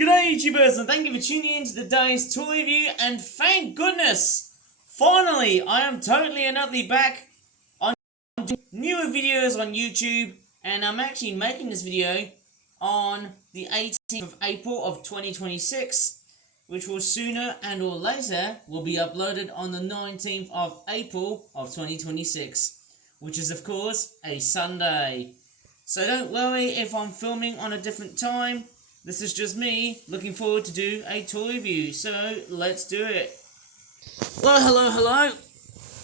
G'day YouTubers, and thank you for tuning in to today's toy review, and thank goodness, finally, I am totally and utterly back on newer videos on YouTube, and I'm actually making this video on the 18th of April of 2026, which will sooner and or later will be uploaded on the 19th of April of 2026, which is of course a Sunday. So don't worry if I'm filming on a different time. This is just me looking forward to do a toy review, so let's do it. Hello.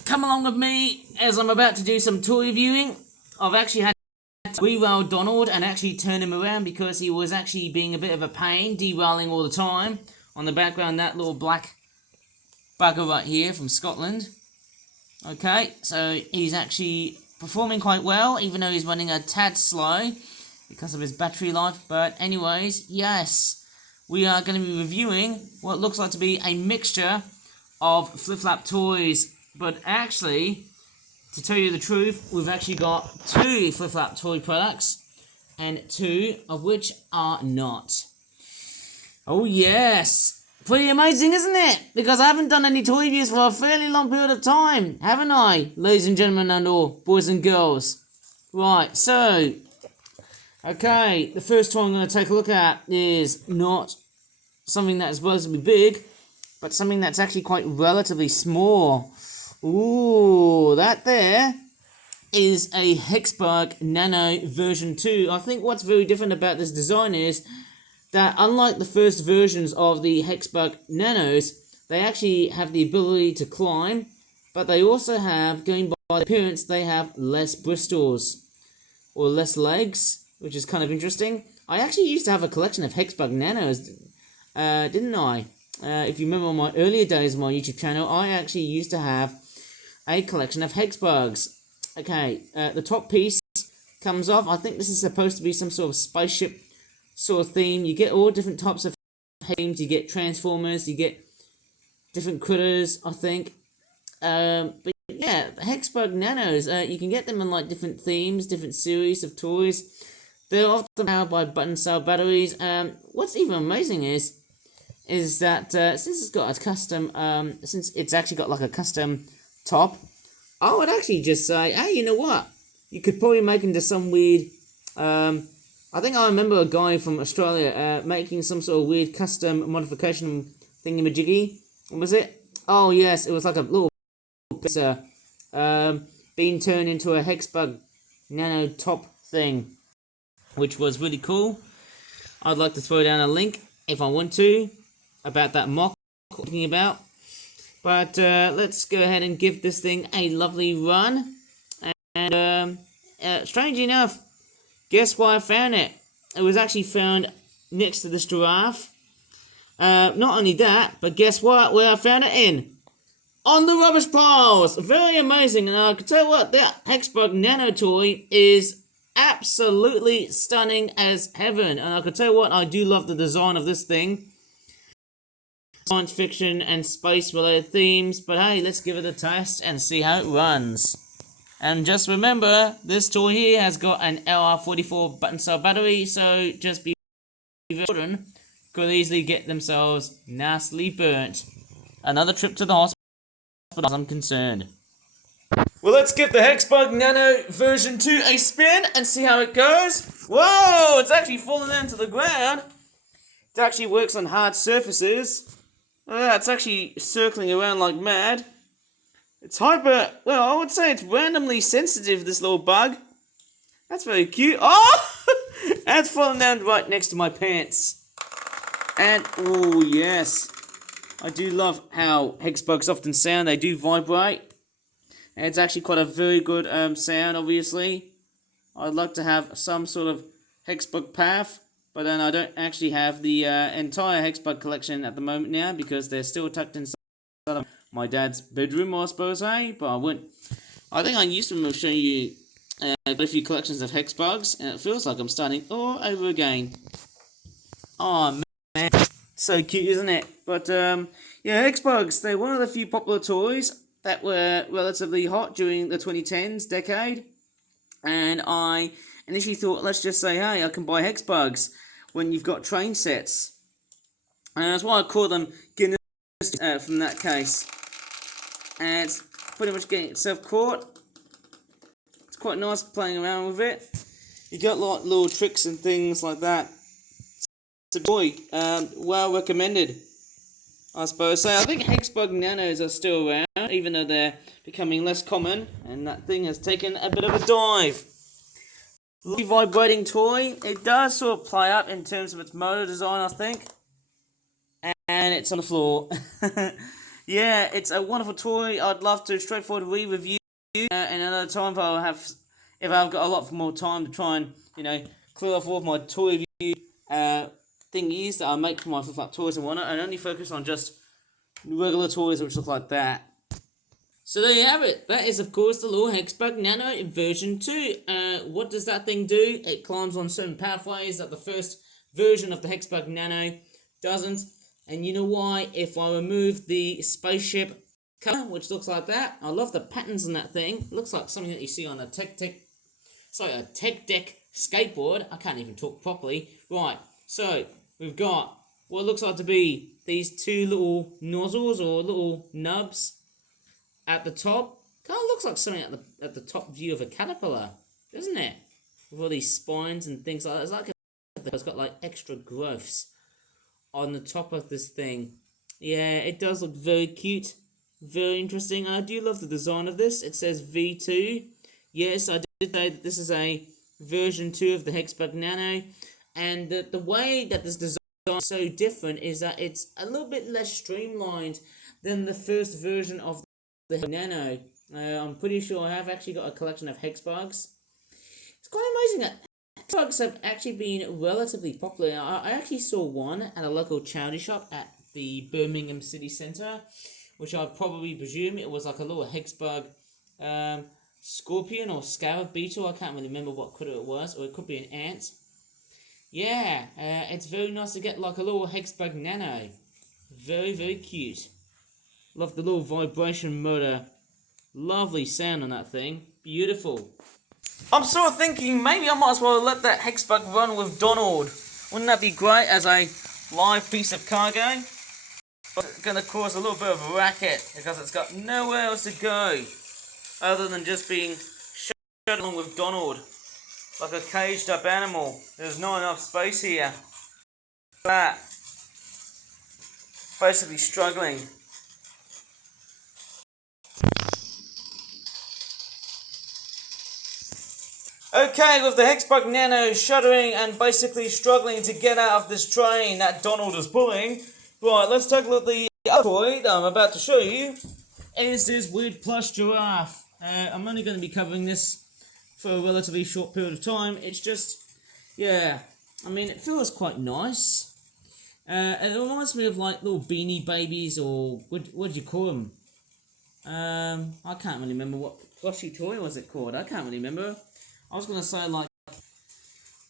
Come along with me as I'm about to do some toy reviewing. I've actually had to derail Donald and actually turn him around because he was actually being a bit of a pain, derailing all the time. On the background, that little black bugger right here from Scotland. Okay, so he's actually performing quite well, even though he's running a tad slow because of his battery life. But anyways, yes, we are going to be reviewing what looks like to be a mixture of Flip Flap toys. But actually, to tell you the truth, we've actually got two Flip Flap toy products, and two of which are not. Oh yes, pretty amazing, isn't it? Because I haven't done any toy reviews for a fairly long period of time, haven't I, ladies and gentlemen and all, boys and girls? Right, so okay, the first toy I'm going to take a look at is not something that is relatively big, but something that's actually quite relatively small. Ooh, that there is a Hexbug Nano version 2. I think what's very different about this design is that unlike the first versions of the Hexbug Nanos, they actually have the ability to climb, but they also have, going by the appearance, they have less bristles, or less legs, which is kind of interesting. I actually used to have a collection of Hexbug Nanos, didn't I? If you remember my earlier days on my YouTube channel, I actually used to have a collection of Hexbugs. Okay, the top piece comes off. I think this is supposed to be some sort of spaceship sort of theme. You get all different types of themes. You get Transformers, you get different critters, I think. But yeah, Hexbug Nanos, you can get them in like different themes, different series of toys. They're often powered by button cell batteries. What's even amazing is that since it's got a custom, since it's actually got like a custom top, I would actually just say, hey, you know what? You could probably make into some weird. I think I remember a guy from Australia making some sort of weird custom modification thingamajiggy. What was it? Oh yes, it was like a little being turned into a Hexbug Nano top thing, which was really cool. I'd like to throw down a link if I want to about that mock I'm talking about. But let's go ahead and give this thing a lovely run. And strangely enough, guess where I found it? It was actually found next to this giraffe. Not only that, but guess what? Where I found it in? On the rubbish piles! Very amazing, and I can tell you what, that Hexbug Nano toy is absolutely stunning as heaven. And I can tell you what, I do love the design of this thing. Science fiction and space related themes, but hey, let's give it a test and see how it runs. And just remember, this toy here has got an LR44 button cell battery, so just be children could easily get themselves nastily burnt. Another trip to the hospital as I'm concerned. Well, let's give the Hexbug Nano version 2 a spin and see how it goes. Whoa, it's actually fallen down to the ground. It actually works on hard surfaces. It's actually circling around like mad. It's I would say it's randomly sensitive, this little bug. That's very cute. Oh! That's fallen down right next to my pants. And, oh yes. I do love how Hexbugs often sound. They do vibrate. And it's actually quite a very good sound, obviously. I'd like to have some sort of Hexbug path, but then I don't actually have the entire Hexbug collection at the moment now because they're still tucked inside of my dad's bedroom, I suppose, hey? But I won't. I think I used to show you a few collections of Hexbugs, and it feels like I'm starting all over again. Oh man, so cute, isn't it? But yeah, Hexbugs, they're one of the few popular toys that were relatively hot during the 2010s decade, and I initially thought, let's just say, hey, I can buy Hexbugs when you've got train sets. And that's why I call them Guinness from that case. And it's pretty much getting itself caught. It's quite nice playing around with it. You got like little tricks and things like that. It's a boy, well recommended, I suppose. So I think Hexbug Nanos are still around, even though they're becoming less common, and that thing has taken a bit of a dive. Lovely vibrating toy. It does sort of play up in terms of its motor design, I think. And it's on the floor. Yeah, it's a wonderful toy. I'd love to straightforward re-review and another time if I've got a lot more time to try and, clear off all of my toy review thingies that I make for my flip-flop toys and whatnot, and only focus on just regular toys which look like that. So there you have it. That is, of course, the little Hexbug Nano in version 2. What does that thing do? It climbs on certain pathways that the first version of the Hexbug Nano doesn't. And you know why? If I remove the spaceship cover, which looks like that, I love the patterns on that thing. It looks like something that you see on a Tech Deck skateboard. I can't even talk properly. Right, so we've got what looks like to be these two little nozzles or little nubs at the top. Kind of looks like something at the top view of a caterpillar, doesn't it? With all these spines and things like that. It's like it's got like extra growths on the top of this thing. Yeah, it does look very cute, very interesting. I do love the design of this. It says V2. Yes, I did say that this is a version 2 of the Hexbug Nano, and the way that this design is so different is that it's a little bit less streamlined than the first version of the Nano. I'm pretty sure I have actually got a collection of Hexbugs. It's quite amazing that Hexbugs have actually been relatively popular. I actually saw one at a local charity shop at the Birmingham City Centre, which I probably presume it was like a little Hexbug scorpion or scarab beetle. I can't really remember what critter it was, or it could be an ant. Yeah, it's very nice to get like a little Hexbug Nano. Very, very cute. Love the little vibration motor. Lovely sound on that thing. Beautiful. I'm sort of thinking maybe I might as well let that Hexbug run with Donald. Wouldn't that be great as a live piece of cargo? But it's going to cause a little bit of a racket because it's got nowhere else to go other than just being shut along with Donald. Like a caged up animal. There's not enough space here. That. Basically struggling. Okay, with the Hexbug Nano shuddering and basically struggling to get out of this train that Donald is pulling. Right, let's take a look at the other toy that I'm about to show you. Is this weird plush giraffe. I'm only going to be covering this for a relatively short period of time. It's just, yeah, I mean, it feels quite nice. It reminds me of like little Beanie Babies, or what do you call them? I can't really remember what plushy toy was it called. I can't really remember. I was going to say like,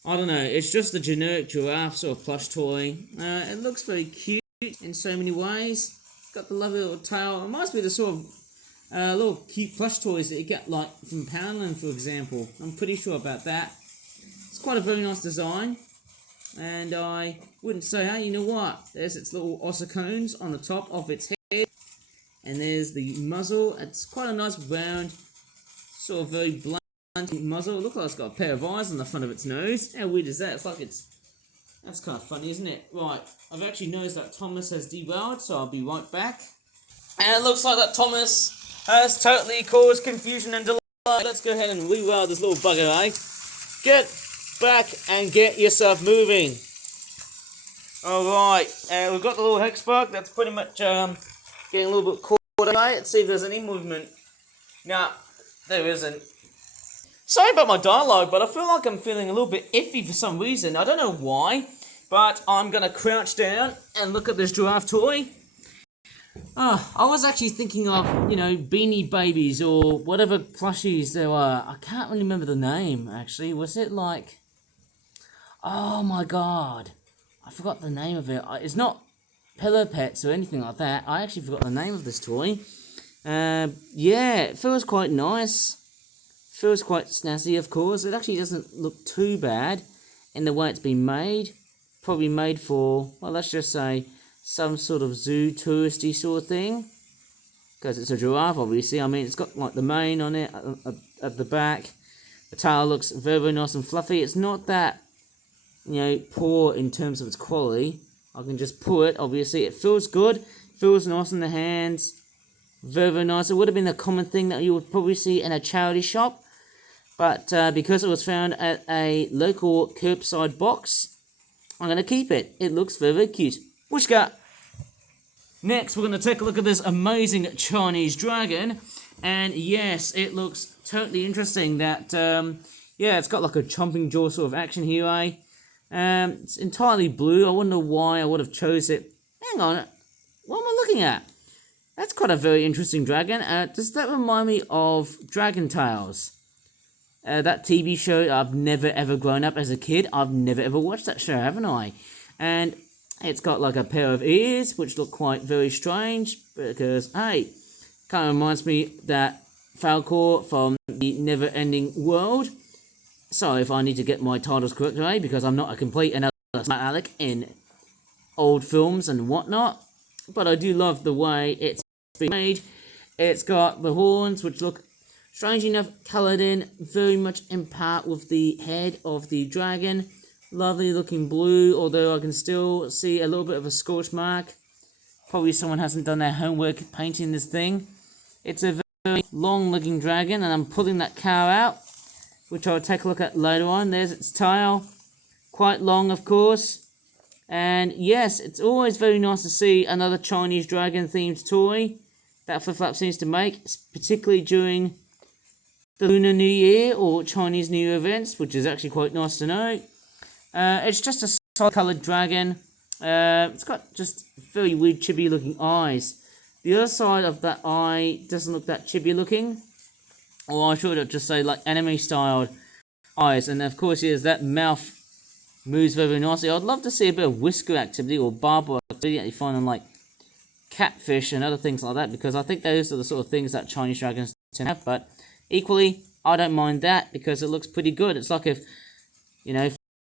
I don't know, it's just a generic giraffe sort of plush toy. It looks very cute in so many ways. It's got the lovely little tail. It reminds me of the sort of little cute plush toys that you get like from Poundland, for example. I'm pretty sure about that. It's quite a very nice design. And I wouldn't say, hey, you know what? There's its little ossicones on the top of its head. And there's the muzzle. It's quite a nice round, sort of very blunt muzzle. It looks like it's got a pair of eyes on the front of its nose. How weird is that? It's like that's kind of funny, isn't it? Right, I've actually noticed that Thomas has derailed, so I'll be right back. And it looks like that Thomas has totally caused confusion and delay. Let's go ahead and reroute this little bugger, eh? Get back and get yourself moving. Alright, we've got the little Hexbug. That's pretty much getting a little bit caught away. Let's see if there's any movement. Nah, there isn't. Sorry about my dialogue, but I feel like I'm feeling a little bit iffy for some reason. I don't know why, but I'm going to crouch down and look at this giraffe toy. Oh, I was actually thinking of, Beanie Babies or whatever plushies there were. I can't really remember the name, actually. Was it like... Oh my god. I forgot the name of it. It's not Pillow Pets or anything like that. I actually forgot the name of this toy. Yeah, it feels quite nice. Feels quite snazzy, of course. It actually doesn't look too bad in the way it's been made. Probably made for, well, let's just say some sort of zoo touristy sort of thing. Because it's a giraffe, obviously. I mean, it's got like the mane on it at the back. The tail looks very, very nice and fluffy. It's not that, poor in terms of its quality. I can just pull it, obviously. It feels good. Feels nice in the hands. Very, very nice. It would have been a common thing that you would probably see in a charity shop. But because it was found at a local curbside box, I'm going to keep it. It looks very, very cute. Whooshka! Next, we're going to take a look at this amazing Chinese dragon. And yes, it looks totally interesting that, it's got like a chomping jaw sort of action here, eh? It's entirely blue. I wonder why I would have chose it. Hang on, what am I looking at? That's quite a very interesting dragon. Does that remind me of Dragon Tales? That TV show, I've never ever grown up as a kid. I've never ever watched that show, haven't I? And it's got like a pair of ears, which look quite very strange, because, hey, kind of reminds me that Falcor from the Never-Ending World. Sorry if I need to get my titles correct today, because I'm not a complete and utter smart aleck in old films and whatnot. But I do love the way it's been made. It's got the horns, which look strange enough coloured in very much in part with the head of the dragon. Lovely looking blue, although I can still see a little bit of a scorch mark. Probably someone hasn't done their homework painting this thing. It's a very long looking dragon, and I'm pulling that car out, which I'll take a look at later on. There's its tail. Quite long, of course. And yes, it's always very nice to see another Chinese dragon themed toy that Flip Flap seems to make, particularly during the Lunar New Year or Chinese New Year events, which is actually quite nice to know. It's just a solid coloured dragon. It's got just very weird chibi looking eyes. The other side of that eye doesn't look that chibi looking. Or I should just say like anime styled eyes. And of course here's that mouth moves very nicely. I'd love to see a bit of whisker activity or barbed activity that you find on like catfish and other things like that, because I think those are the sort of things that Chinese dragons tend to have. But equally, I don't mind that because it looks pretty good. It's like if,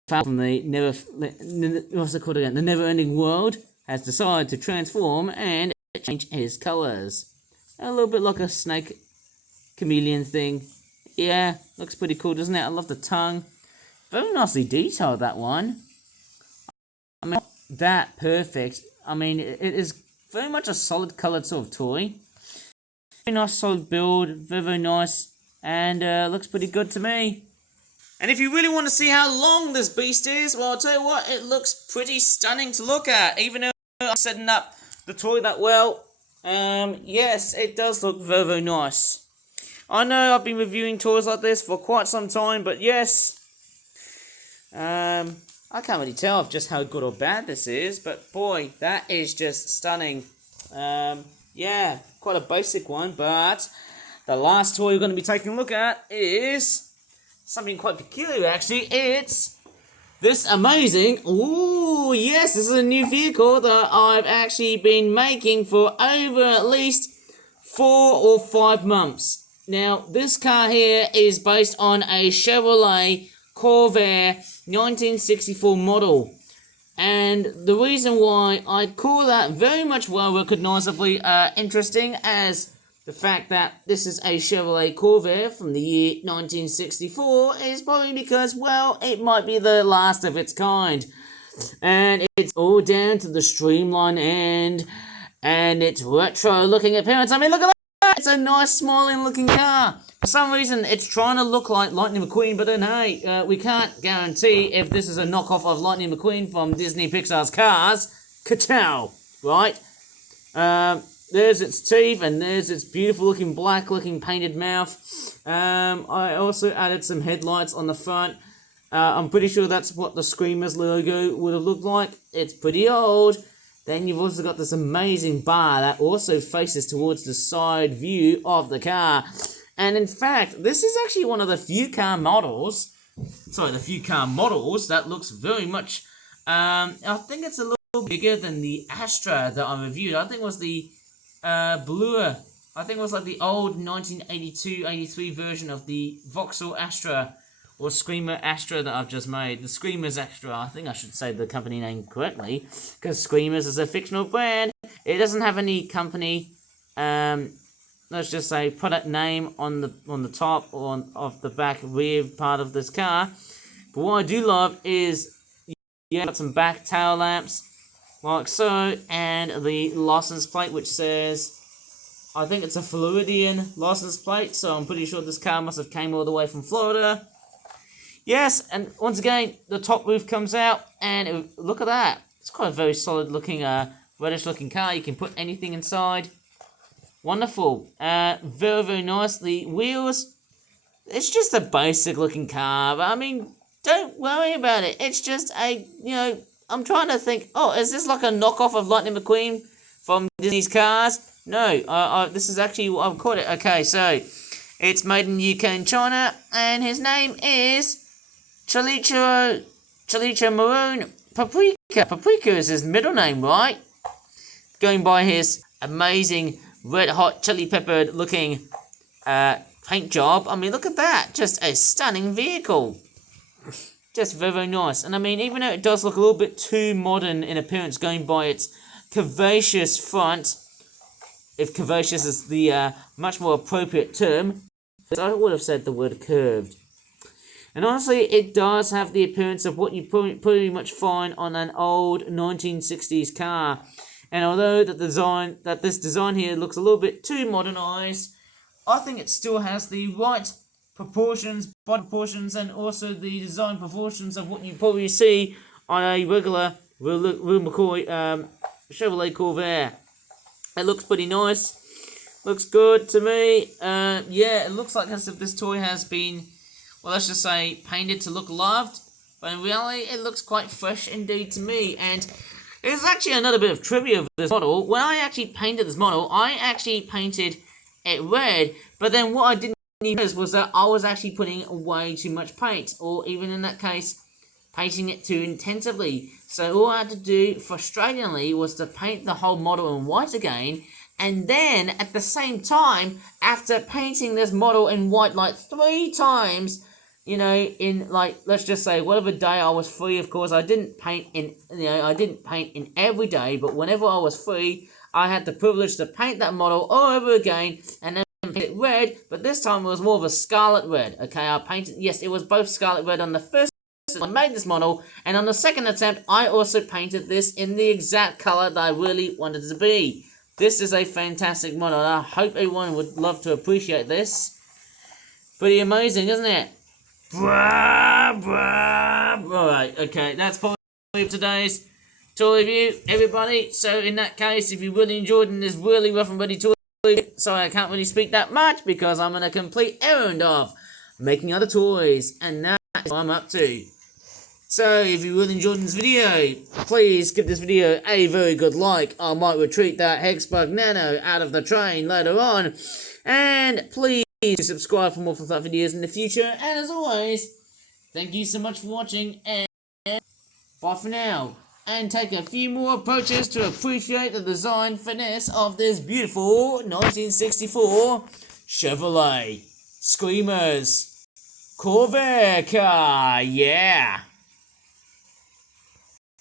from the the Never-Ending World has decided to transform and change his colours. A little bit like a snake chameleon thing. Yeah, looks pretty cool, doesn't it? I love the tongue. Very nicely detailed, that one. I mean, not that perfect. I mean, it is very much a solid coloured sort of toy. Very nice solid build, very, very nice, and looks pretty good to me. And if you really want to see how long this beast is, well, I'll tell you what, it looks pretty stunning to look at. Even though I'm setting up the toy that well, yes, it does look very, very nice. I know I've been reviewing toys like this for quite some time, but yes, I can't really tell just how good or bad this is, but boy, that is just stunning. Yeah, quite a basic one, but the last toy we're going to be taking a look at is something quite peculiar, actually. It's this amazing, ooh, yes, this is a new vehicle that I've actually been making for over at least 4 or 5 months. Now, this car here is based on a Chevrolet Corvair 1964 model. And the reason why I call that very much well recognisably interesting as the fact that this is a Chevrolet Corvair from the year 1964 is probably because, well, it might be the last of its kind. And it's all down to the streamline end and its retro looking appearance. I mean, look at that! It's a nice smiling looking car. For some reason, it's trying to look like Lightning McQueen, but then, hey, we can't guarantee if this is a knockoff of Lightning McQueen from Disney Pixar's Cars. Ka-chow, right? There's its teeth, and there's its beautiful-looking, black-looking painted mouth. I also added some headlights on the front. I'm pretty sure that's what the Screamers logo would have looked like. It's pretty old. Then you've also got this amazing bar that also faces towards the side view of the car. And in fact, this is actually one of the few car models that looks very much, I think it's a little bigger than the Astra that I reviewed. I think it was the bluer. I think it was like the old 1982-83 version of the Vauxhall Astra, or Screamer Astra that I've just made. The Screamers Astra, I think I should say the company name correctly, because Screamers is a fictional brand. It doesn't have any company, let's just say product name on the top or of the back rear part of this car. But what I do love is got some back tail lamps, like so, and the license plate which says, I think it's a Floridian license plate, so I'm pretty sure this car must have came all the way from Florida. Yes, and once again, the top roof comes out, and look at that. It's quite a very solid looking, reddish looking car. You can put anything inside. Wonderful. Very, very nice. The wheels, it's just a basic looking car, but I mean, don't worry about it. It's just a, I'm trying to think, oh, is this like a knockoff of Lightning McQueen from Disney's cars? No, this is actually what I've called it. Okay, so it's made in the UK and China, and his name is Chalicho Maroon Paprika. Paprika is his middle name, right? Going by his amazing red hot chili peppered looking paint job. I mean, look at that. Just a stunning vehicle. Just very, very nice. And I mean, even though it does look a little bit too modern in appearance, going by its curvaceous front, if curvaceous is the much more appropriate term, I would have said the word curved. And honestly, it does have the appearance of what you pretty much find on an old 1960s car. And although this design here looks a little bit too modernized, I think it still has the right proportions, body proportions, and also the design proportions of what you probably see on a regular Real McCoy Chevrolet Corvair. It looks pretty nice. Looks good to me. Yeah, it looks like as if this toy has been, well, let's just say, painted to look loved. But in reality, it looks quite fresh indeed to me. And there's actually another bit of trivia of this model. When I actually painted this model, I actually painted it red. But then what I didn't notice was that I was actually putting way too much paint. Or even in that case, painting it too intensively. So all I had to do, frustratingly, was to paint the whole model in white again, and then at the same time, after painting this model in white like 3 times, in like, let's just say whatever day I was free. Of course, I didn't paint in, every day, but whenever I was free, I had the privilege to paint that model all over again, and then paint it red. But this time it was more of a scarlet red. Okay, I painted. Yes, it was both scarlet red on the first. I made this model, and on the second attempt I also painted this in the exact color that I really wanted it to be. This is a fantastic model, and I hope everyone would love to appreciate this. Pretty amazing, isn't it? Alright, okay, that's probably today's toy review, everybody. So in that case, if you really enjoyed this really rough and ready toy review, sorry I can't really speak that much because I'm on a complete errand of making other toys, and that's what I'm up to. So, if you really enjoyed this video, please give this video a very good like. I might retreat that Hexbug Nano out of the train later on. And please subscribe for more fun videos in the future. And as always, thank you so much for watching, and bye for now. And take a few more approaches to appreciate the design finesse of this beautiful 1964 Chevrolet Screamers Corvair car. Yeah!